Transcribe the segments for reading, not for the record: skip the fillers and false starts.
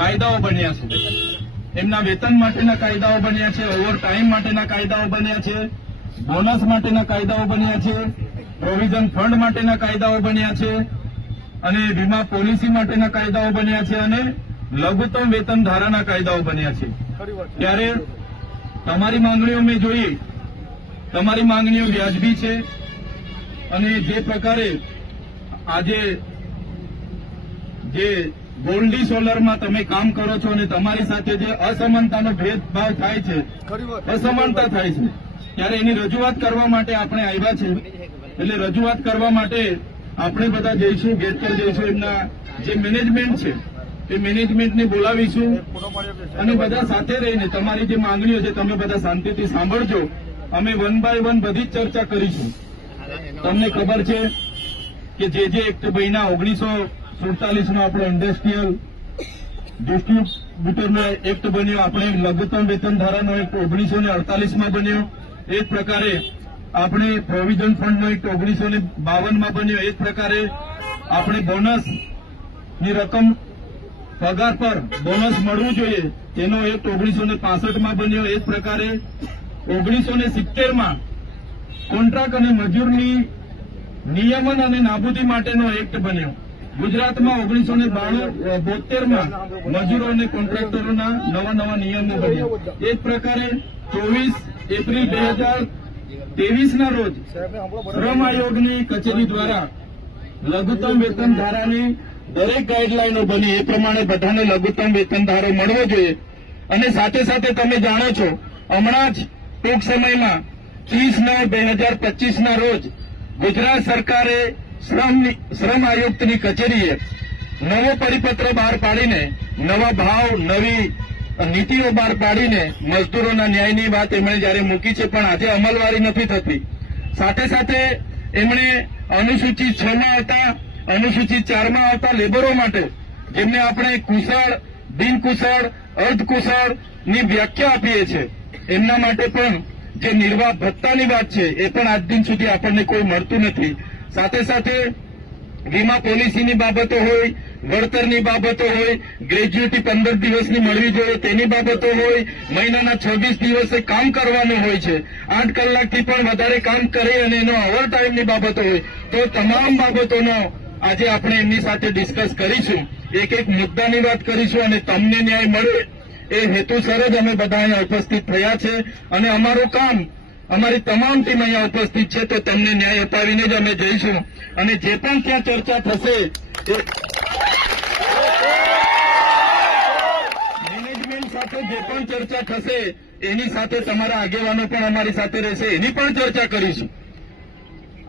કાયદાઓ બન્યા છે, એમના વેતન માટેના કાયદાઓ બન્યા છે, ઓવર ટાઈમ માટેના કાયદાઓ બન્યા છે, બોનસ માટેના કાયદાઓ બન્યા છે, પ્રોવિઝન ફંડ માટેના કાયદાઓ બન્યા છે અને વીમા પોલિસી માટેના કાયદાઓ બન્યા છે અને લઘુત્તમ વેતન ધારાના કાયદાઓ બન્યા છે. ત્યારે તમારી માંગણીઓ મેં જોઈ, તમારી માંગણીઓ વ્યાજબી છે અને જે પ્રકારે આજે જે ગોલ્ડી સોલરમાં તમે કામ કરો છો અને તમારી સાથે જે અસમાનતાનો ભેદભાવ થાય છે, અસમાનતા થાય છે, ત્યારે એની રજૂઆત કરવા માટે આપણે આવ્યા છે. એટલે રજૂઆત કરવા માટે આપણે બધા જઈશું, ગેટ પર જઈશું, એમના જે મેનેજમેન્ટ છે એ મેનેજમેન્ટને બોલાવીશું અને બધા સાથે રહીને તમારી જે માંગણીઓ છે તમે બધા શાંતિથી સાંભળજો. અમે વન બાય વન બધી જ ચર્ચા કરીશું. તમને ખબર છે કે જે એક્ટ બન્યા 1947 નો આપણો ઇન્ડસ્ટ્રીયલ ડિસ્ટ્રીબ્યુટરનો એક્ટ બન્યો, આપણે લઘુત્તમ વેતન ધારાનો એક્ટ 1948માં બન્યો, એ જ પ્રકારે આપણે પ્રોવિઝન ફંડનો એક્ટ 1952માં બન્યો, એ જ પ્રકારે આપણે બોનસની રકમ પગાર પર બોનસ મળવું જોઈએ તેનો એક્ટ 1965માં બન્યો, એ જ પ્રકારે 1970માં કોન્ટ્રાક્ટ અને મજૂરની નિયમન અને નાબૂદી માટેનો એક્ટ બન્યો. ગુજરાતમાં 1972માં મજૂરો અને કોન્ટ્રાક્ટરોના નવા નિયમો બન્યા. એ જ પ્રકારે 24 એપ્રિલ 2023ના રોજ શ્રમ આયોગની કચેરી દ્વારા લઘુત્તમ વેતન ધારાની દરેક ગાઈડલાઈનો બની, એ પ્રમાણે બધાને લઘુત્તમ વેતન ધારો મળવો જોઈએ. અને સાથે સાથે તમે જાણો છો, હમણાં જ ટૂંક સમયમાં 30/9/2025ના રોજ ગુજરાત સરકારે શ્રમ આયુક્તની કચેરીએ નવો પરિપત્ર બહાર પાડીને નવા ભાવ, નવી નીતિઓ બહાર પાડીને મજદૂરોના ન્યાયની વાત એમણે જયારે મૂકી છે, પણ આજે અમલવારી નથી થતી. સાથે સાથે એમણે અનુસૂચિત 6માં આવતા, અનુસૂચિત 4માં આવતા લેબરો માટે, જેમને આપણે કુશળ, બિનકુશળ, અર્ધકુશળની વ્યાખ્યા આપીએ છીએ, એમના માટે પણ જે નિર્વાહ ભત્તાની વાત છે એ પણ આજ દિન સુધી આપણને કોઈ મળતું નથી. સાથે સાથે વીમા પોલિસીની બાબતો હોય, વળતરની બાબતો હોય, ગ્રેજ્યુટી 15 દિવસની મળવી જોઈએ તેની બાબતો હોય, મહિનાના 26 દિવસે કામ કરવાનું હોય છે, 8 કલાકથી પણ વધારે કામ કરે અને એનો ઓવર ટાઈમની બાબતો હોય, તો તમામ બાબતોનો આજે આપણે એમની સાથે ડિસ્કસ કરીશું, એક એક મુદ્દાની વાત કરીશું અને તમને ન્યાય મળે એ હેતુસર જ અમે બધા અહીંયા ઉપસ્થિત થયા છે. અને અમારું કામ, અમારી તમામ ટીમ અહીંયા ઉપસ્થિત છે, તો તમને ન્યાય અપાવીને જ અમે જઈશું. અને જે પણ ત્યાં ચર્ચા થશે મેનેજમેન્ટ સાથે જે પણ ચર્ચા થશે એની સાથે તમારા આગેવાનો પણ અમારી સાથે રહેશે, એની પણ ચર્ચા કરીશું.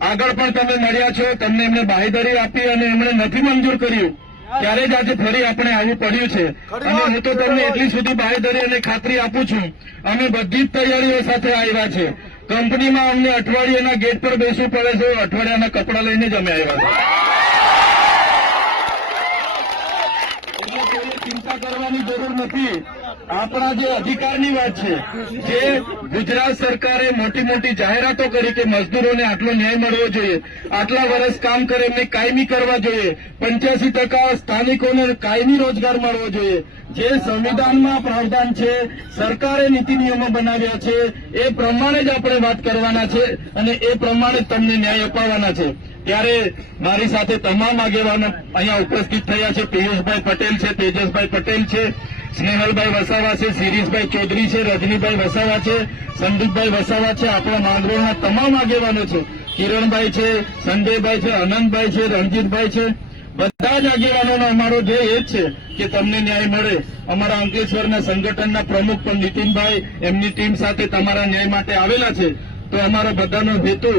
આગળ પણ તમે મળ્યા છો, તમને એમને બાંહેધરી આપી અને એમણે નથી મંજૂર કર્યું, ત્યારે જ આજે ફરી આપણે આવવું પડ્યું છે. અને હું તો તમને એટલી સુધી બાંહેધરી અને ખાતરી આપું છું, અમે બધી જ તૈયારીઓ સાથે આવ્યા છે. કંપનીમાં અમને અઠવાડિયાના ગેટ પર બેસવું પડે છે, અઠવાડિયાના કપડા લઈને જ અમે આવ્યા છે. એટલે ચિંતા કરવાની જરૂર નથી. આપણા જે અધિકારની વાત છે, જે ગુજરાત સરકારે મોટી મોટી જાહેરાતો કરી કે મજદૂરોને આટલો ન્યાય મળવો જોઈએ, આટલા વર્ષ કામ કરે એમને કાયમી કરવા જોઈએ, 85% સ્થાનિકોને કાયમી રોજગાર મળવો જોઈએ, જે સંવિધાનમાં પ્રાવધાન છે, સરકારે નીતિ નિયમો બનાવ્યા છે, એ પ્રમાણે જ આપણે વાત કરવાના છે અને એ પ્રમાણે તમને ન્યાય અપાવવાના છે. ત્યારે મારી સાથે તમામ આગેવાનો અહીંયા ઉપસ્થિત થયા છે. પિયુષભાઈ પટેલ છે, તેજસભાઈ પટેલ છે, સ્નેહલભાઈ વસાવા છે, શિરીષભાઈ ચૌધરી છે, રજનીભાઈ વસાવા છે, સંદીપભાઈ વસાવા છે, આપણા માંગરોળના તમામ આગેવાનો છે, કિરણભાઈ છે, સંજયભાઈ છે, અનંતભાઈ છે, રણજીતભાઈ છે, બધા જ આગેવાનોનો અમારો ધ્યેય એ જ છે કે તમને ન્યાય મળે. અમારા અંકલેશ્વરના સંગઠનના પ્રમુખ પણ નીતિનભાઈ એમની ટીમ સાથે તમારા ન્યાય માટે આવેલા છે. તો અમારા બધાનો હેતુ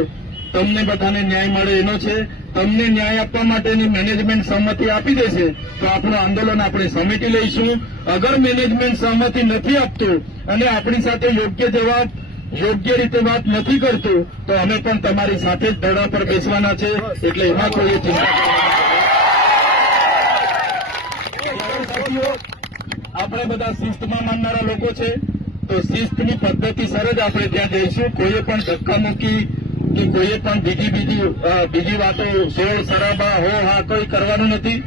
તમને બધાને ન્યાય મળે એનો છે. તમને ન્યાય આપવા માટેની મેનેજમેન્ટ સહમતિ આપી દેશે તો આપણું આંદોલન આપણે સમેટી લઈશું. અગર મેનેજમેન્ટ સહમતિ નથી આપતું અને આપણી સાથે યોગ્ય રીતે વાત નથી કરતું તો અમે પણ તમારી સાથે જ ધરણા પર બેસવાના છે. એટલે એમાં કોઈ ચિંતા આપણે બધા શિસ્તમાં માનનારા લોકો છે, તો શિસ્તની પદ્ધતિસર જ આપણે ત્યાં જઈશું. કોઈએ પણ ધક્કામુક્કી કે કોઈએ પણ બીજી વાતો સોળ શરાબા હો હા કોઈ કરવાનું નથી.